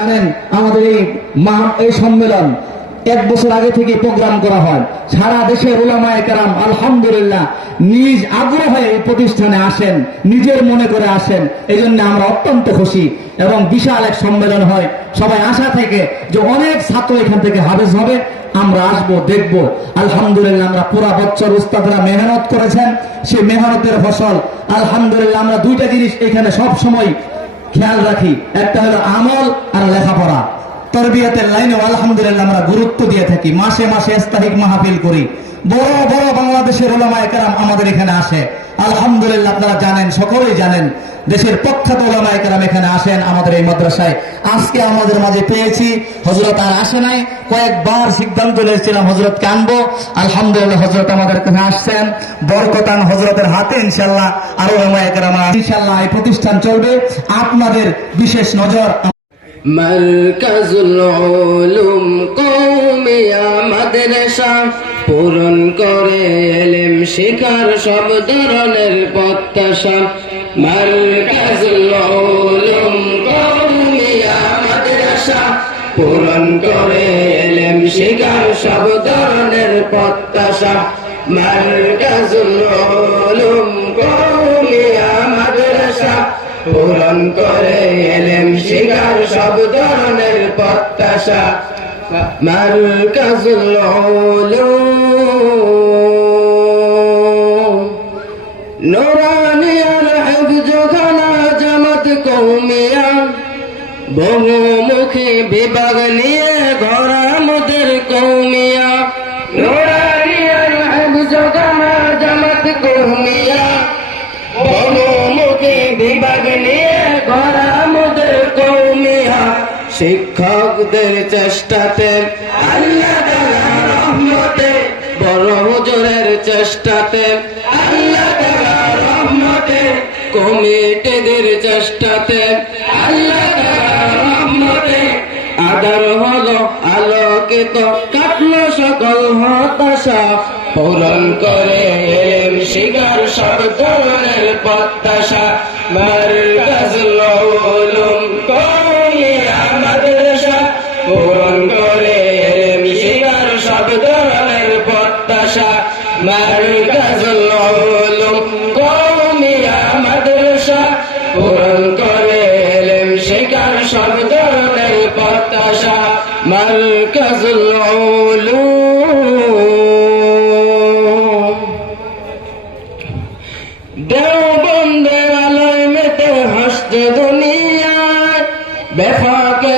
জানেন আমাদের এই সম্মেলন এক বছর আগে থেকে প্রোগ্রাম করা হয়। সারা দেশের উলামায়ে কেরাম আলহামদুলিল্লাহ নিজ আগ্রহে এই প্রতিষ্ঠানে আসেন, নিজের মনে করে আসেন। এই জন্য আমরা অত্যন্ত খুশি এবং বিশাল এক সম্মেলন হয়। সবাই আশা থেকে যে অনেক ছাত্র এখান থেকে হাফেজ হবে, আমরা আসবো, দেখব। আলহামদুলিল্লাহ আমরা পুরা বছর উস্তাদরা মেহনত করেছেন, সেই মেহনতের ফসল আলহামদুলিল্লাহ। আমরা দুইটা জিনিস এখানে সব সময় খেয়াল রাখি, একটা হলো আমল আর লেখাপড়া। তরবিয়তের লাইনে আলহামদুলিল্লাহ আমরা গুরুত্ব দিয়ে থাকি। মাসে মাসে ইস্তাহিক মাহফিল করি। বড় বড় বাংলাদেশের উলামায়ে কেরাম আমাদের এখানে আসে আলহামদুলিল্লাহ। আপনারা জানেন, সকলেই জানেন, দেশের প্রখ্যাত উলামায়ে কেরাম এখানে আসেন আমাদের এই মাদ্রাসায়। আজকে আমাদের মাঝে পেয়েছি, হযরত আর আসে নাই। কয়েকবার সিদ্ধান্ত নিয়েছিলাম হযরতকে আনবো, আলহামদুলিল্লাহ হযরত আমাদের কাছে আসছেন। বরকতান হযরতের হাতে ইনশাআল্লাহ আরো উলামায়ে কেরাম ইনশাআল্লাহ এই প্রতিষ্ঠান চলবে। আপনাদের বিশেষ নজর। মারকাজুল উলুম কওমিয়া মাদ্রাসা পূরণ করে এলেম শিখার সব ধরনের প্রত্যাশা। মারকাজুল উলুম কওমিয়া মাদ্রাসা পূরণ করে এলেম শিখার সব ধরনের প্রত্যাশা। মারকাজুল উলুম কওমিয়া মাদ্রাসা পূরণ করে এলেম শিখার সব ধরনের প্রত্যাশা। মারকাজুল উলুম নুরানিয়ার হিফজখানা জামাত কওমিয়া বহুমুখী বিভাগ নিয়ে গড়া মোদের কওমিয়া। নুরানিয়ার হিফজখানা জামাত কওমিয়া বহুমুখী বিভাগ নিয়ে গড়া মোদের কওমিয়া। শিক্ষকদের চেষ্টাতে আল্লাহ তাআলার রহমতে, বড় হুজুরের চেষ্টাতে আল্লাহ তাআলার রহমতে, কমিটিদের চেষ্টাতে আল্লাহ তাআলার রহমতে আদার হলো আলোকিত, কাটলো সকল হতাশা। পূরণ করে এলেম শিখার সব ধরনের প্রত্যাশা। মারকাজুল উলুম কওমিয়া মাদ্রাসা পূরণ করে এলেম শিখার সব ধরনের প্রত্যাশা। মারকাজুল উলুম কওমিয়া মাদ্রাসা পূরণ করে এলেম শিখার সব ধরনের প্রত্যাশা। মারকাজুল উলুম